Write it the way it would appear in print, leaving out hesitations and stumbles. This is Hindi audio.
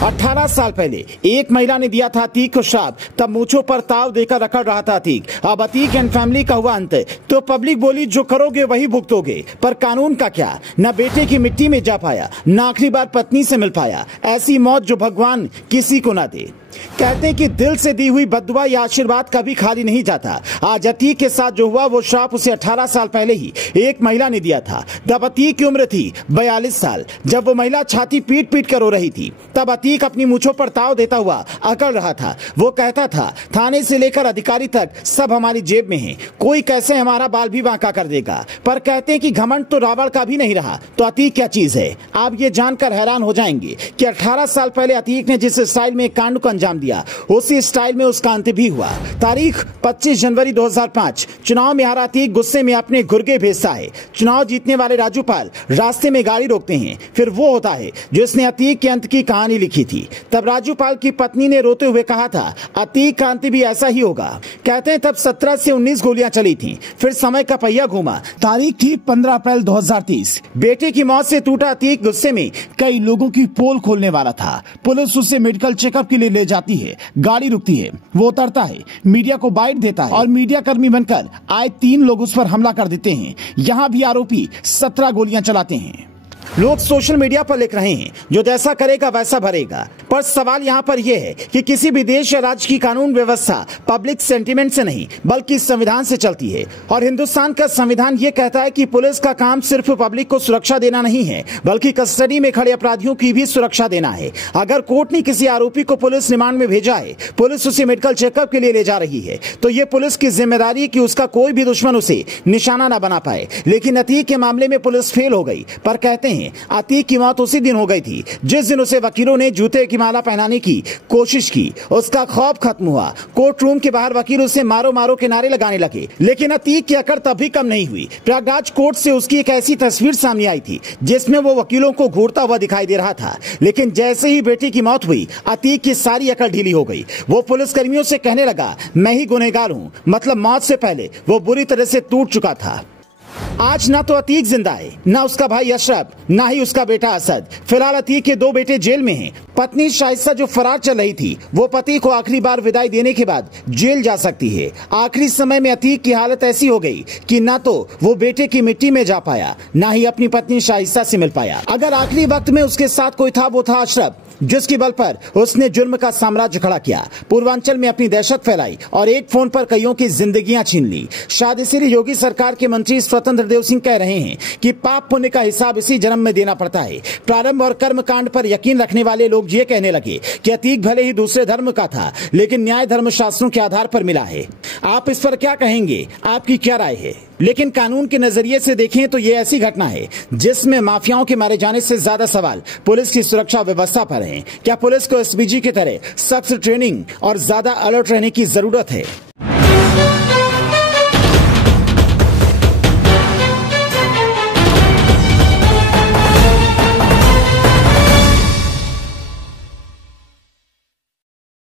18 साल पहले एक महिला ने दिया था अतीक को श्राप, तब मूंछों पर ताव देकर रखड़ रहा था अतीक। अब अतीक एंड फैमिली का हुआ अंत। तो पब्लिक बोली जो करोगे वही भुगतोगे, पर कानून का क्या? न बेटे की मिट्टी में जा पाया, न आखिरी बार पत्नी से मिल पाया। ऐसी मौत जो भगवान किसी को ना दे। कहते हैं कि दिल से दी हुई बद्दुआ या आशीर्वाद कभी खाली नहीं जाता। आज अतीक के साथ जो हुआ वो श्राप उसे 18 साल पहले ही एक महिला ने दिया था। तब अतीक की उम्र थी 42 साल। जब वो महिला छाती पीट पीट कर रो रही थी, तब अतीक अपनी मूंछों पर ताव देता हुआ अकड़ रहा था। वो कहता था, थाने से लेकर अधिकारी तक सब हमारी जेब में है, कोई कैसे हमारा बाल भी बांका कर देगा। पर कहते हैं कि घमंड तो रावण का भी नहीं रहा, तो अतीक क्या चीज है? आप ये जानकर हैरान हो जाएंगे कि 18 साल पहले अतीक ने जिस स्टाइल में कांड को अंजाम दिया, उसी स्टाइल में उसका अंत भी हुआ। तारीख 25 जनवरी 2005। चुनाव में हारा अतीक गुस्से में अपने घुर्गे भेजता है। चुनाव जीतने वाले राजूपाल रास्ते में गाड़ी रोकते हैं। फिर वो होता है जिसने अतीक के अंत की कहानी लिखी थी। तब राजूपाल की पत्नी ने रोते हुए कहा था, अतीक का अंत भी ऐसा ही होगा। कहते हैं तब 17 से 19 गोलियां चली थी। फिर समय का पहिया घूमा। तारीख थी 15 अप्रैल 2030। बेटे की मौत से टूटा अतीक गुस्से में कई लोगों की पोल खोलने वाला था। पुलिस उसे मेडिकल चेकअप के लिए ले जाती है। गाड़ी रुकती है, वो उतरता है, मीडिया को बाइट देता है और मीडिया कर्मी बनकर आए 3 लोग उस पर हमला कर देते हैं। यहाँ भी आरोपी 17 गोलियां चलाते हैं। लोग सोशल मीडिया पर लिख रहे हैं जो जैसा करेगा वैसा भरेगा, पर सवाल यहाँ पर यह है कि किसी भी देश या राज्य की कानून व्यवस्था पब्लिक सेंटिमेंट से नहीं बल्कि संविधान से चलती है। और हिंदुस्तान का संविधान ये कहता है कि पुलिस का काम सिर्फ पब्लिक को सुरक्षा देना नहीं है, बल्कि कस्टडी में खड़े अपराधियों की भी सुरक्षा देना है। अगर कोर्ट ने किसी आरोपी को पुलिस रिमांड में भेजा है, पुलिस उसे मेडिकल चेकअप के लिए ले जा रही है, तो ये पुलिस की जिम्मेदारी है कि उसका कोई भी दुश्मन उसे निशाना न बना पाए। लेकिन अतीक के मामले में पुलिस फेल हो गई। पर कहते हैं अतीक की मौत उसी दिन हो गई थी जिस दिन उसे वकीलों ने जूते की माला पहनाने की कोशिश की। उसका खौफ खत्म हुआ। कोर्ट रूम के बाहर वकील उसे मारो मारो के नारे लगाने लगे। लेकिन अतीक की अकड़ तब भी कम नहीं हुई। प्रयागराज कोर्ट से उसकी एक ऐसी तस्वीर सामने आई थी जिसमें वो वकीलों को घूरता हुआ दिखाई दे रहा था। लेकिन जैसे ही बेटी की मौत हुई, अतीक की सारी अकड़ ढीली हो गई। वो पुलिसकर्मियों से कहने लगा, मैं ही गुनहगार हूँ। मतलब मौत से पहले वो बुरी तरह से टूट चुका था। आज ना तो अतीक जिंदा है, ना उसका भाई अशरफ, ना ही उसका बेटा असद। फिलहाल अतीक के 2 बेटे जेल में हैं। पत्नी शाइस्ता जो फरार चल रही थी, वो पति को आखिरी बार विदाई देने के बाद जेल जा सकती है। आखिरी समय में अतीक की हालत ऐसी हो गई कि ना तो वो बेटे की मिट्टी में जा पाया, ना ही अपनी पत्नी शाइस्ता से मिल पाया। अगर आखिरी वक्त में उसके साथ कोई था, वो था अशरफ, जिसकी बल पर उसने जुर्म का साम्राज्य खड़ा किया, पूर्वांचल में अपनी दहशत फैलाई और एक फोन पर कईयों की जिंदगियां छीन ली। शायद इसीलिए योगी सरकार के मंत्री स्वतंत्र देव सिंह कह रहे हैं कि पाप पुण्य का हिसाब इसी जन्म में देना पड़ता है। प्रारंभ और कर्म कांड पर यकीन रखने वाले लोग ये कहने लगे कि अतीक भले ही दूसरे धर्म का था, लेकिन न्याय धर्म शास्त्रों के आधार पर मिला है। आप इस पर क्या कहेंगे? आपकी क्या राय है? लेकिन कानून के नजरिए से देखें तो ये ऐसी घटना है जिसमें माफियाओं के मारे जाने से ज्यादा सवाल पुलिस की सुरक्षा व्यवस्था पर है। क्या पुलिस को एसपीजी की तरह सख्त ट्रेनिंग और ज्यादा अलर्ट रहने की जरूरत है?